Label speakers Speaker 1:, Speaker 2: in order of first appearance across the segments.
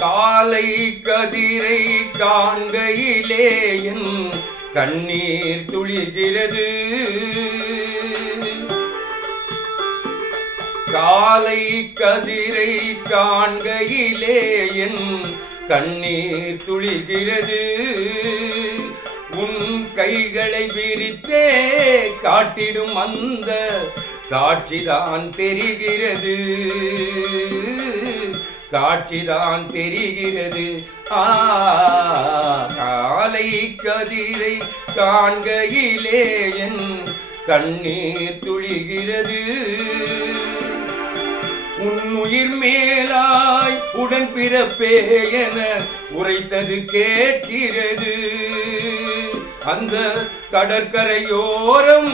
Speaker 1: காலை கதிரை காண்கையிலே என் கண்ணீர் துளிர்கிறது. காலை கதிரை காண்கையிலே என் கண்ணீர் துளிர்கிறது. உன் கைகளை விரித்தே காட்டிடும் அந்த காட்சிதான் தெரிகிறது. காட்சிதான் தெரிகிறது. ஆ காலை கதிரை காண்கையிலே என் கண்ணீர் துளிகிறது உன்னுயிர் மேலாய் உடன் பிறப்பே என உரைத்தது கேட்கிறது. அந்த கடற்கரையோரம்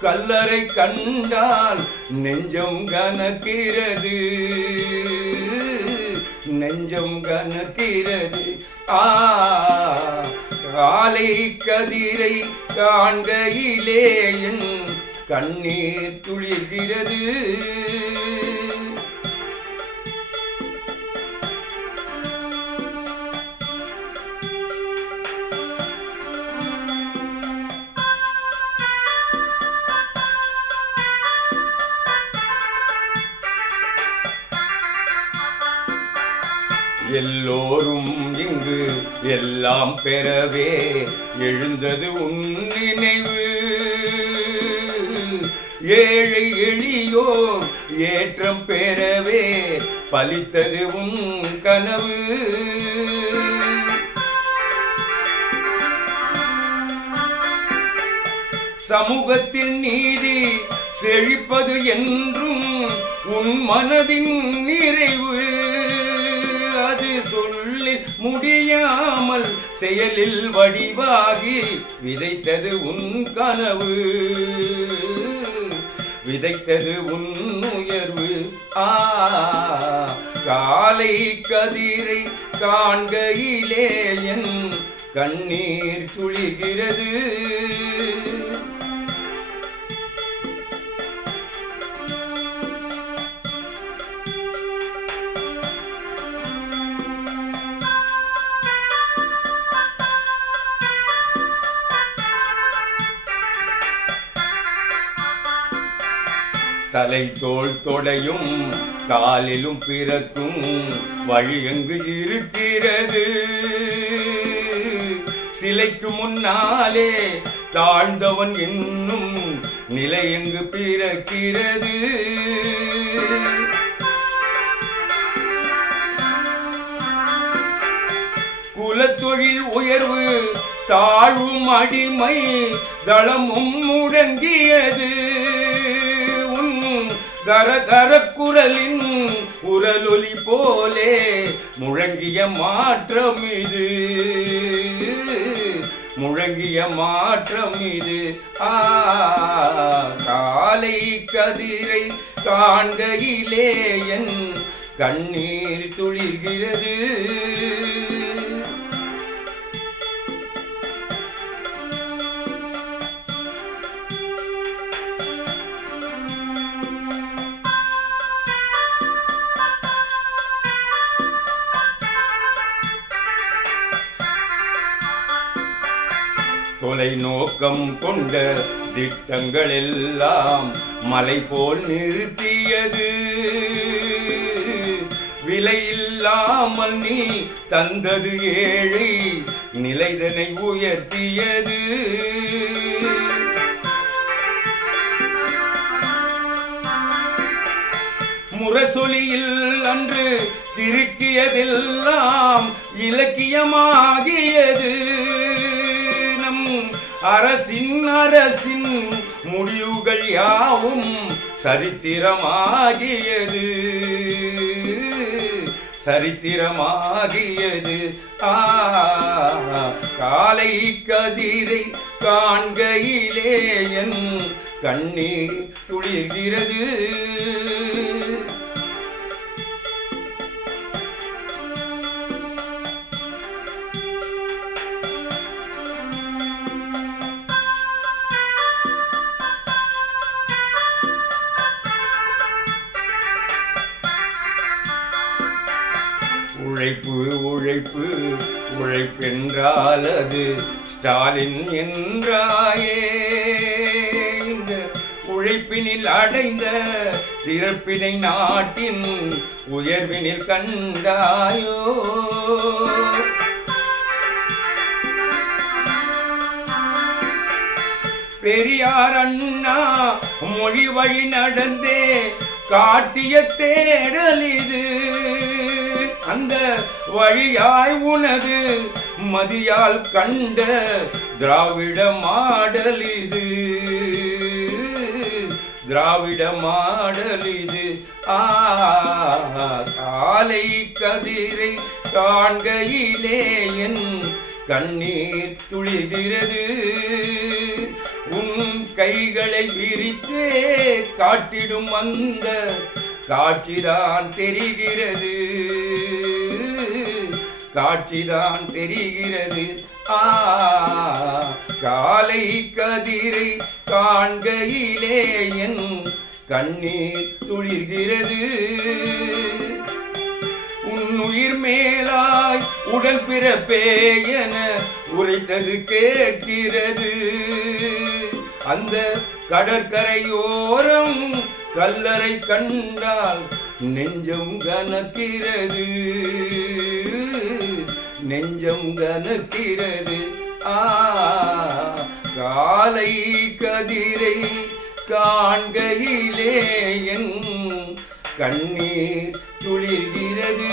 Speaker 1: கல்லறை கண்டால் நெஞ்சம் கனக்கிறது. நெஞ்சம் கனக்கிறது. ஆ காலை கதிரை காண்கையிலே என் கண்ணீர் துளிர்கிறது. எல்லோரும் இங்கு எல்லாம் பெறவே எழுந்தது உன் நினைவு. ஏழை எளியோ ஏற்றம் பெறவே பலித்தது உன் கனவு. சமூகத்தில் நீதி செழிப்பது என்றும் உன் மனதின் நிறைவு. சொல்லில் முடியாமல் செயலில் வடிவாகி விதைத்தது உன் கனவு. விதைத்தது உன் உயர்வு. ஆ காலை கதிரை காண்கையிலே என் கண்ணீர் துளிகிறது தலை தோல் தொடையும் காலிலும் பிறக்கும் வழி எங்கு இருக்கிறது? சிலைக்கு முன்னாலே தாழ்ந்தவன் இன்னும் நிலை எங்கு பிறக்கிறது? குலத்தொழில் உயர்வு தாழ்வும் அடிமை தளமும் முடங்கியது. தர தர குரலின் போலே முழங்கிய மாற்றம் இது. முழங்கிய மாற்றம் இது. ஆ காலை கதிரை காண்கையிலே என் கண்ணீர் துளிர்கிறது. தொலைநோக்கம் கொண்ட திட்டங்கள் எல்லாம் மலை போல் நிறுத்தியது. விலையில்லாமல் நீ தந்தது ஏழை நிலைதனை உயர்த்தியது. முரசொலியில் அன்று திருக்கியதெல்லாம் இலக்கியமாகியது. அரசின் அரசின் முடிவுகள் யாவும் சரித்திரமாகியது. சரித்திரமாகியது. ஆ காலை கதிரை காண்கையிலே என் கண்ணீர் துளிர்கிறது. உழைப்பு உழைப்பு. உழைப்பென்றால் அது ஸ்டாலின் என்றாயே. இந்த உழைப்பினில் அடைந்த சிறப்பினை நாட்டின் உயர்வினில் கண்டாயோ. பெரியார் அண்ணா மொழி வழி நடந்தே காட்டிய தேடல் இது. அந்த வழியாய் உனது மதியால் கண்ட திராவிட மாடல் இது. திராவிட மாடல் இது. ஆ காலை கதிரை காண்கையிலே என் கண்ணீர் துளிகிறது உன் கைகளை விரித்தே காட்டிடும் அந்த காட்சிதான் தெரிகிறது. காட்சிதான் தெரிகிறது. ஆ காலை கதிரை காண்கையிலே என் கண்ணீர் துளிர்கிறது. உன்னுயிர் மேலாய் உடன் பிறப்பே என உரைத்தது கேட்கிறது. அந்த கடற்கரையோரம் கல்லறை கண்டால் நெஞ்சம் கனக்கிறது. நெஞ்சம் கனக்கிறது. ஆ காலை கதிரை காண்கையிலே என் கண்ணீர் துளிர்கிறது.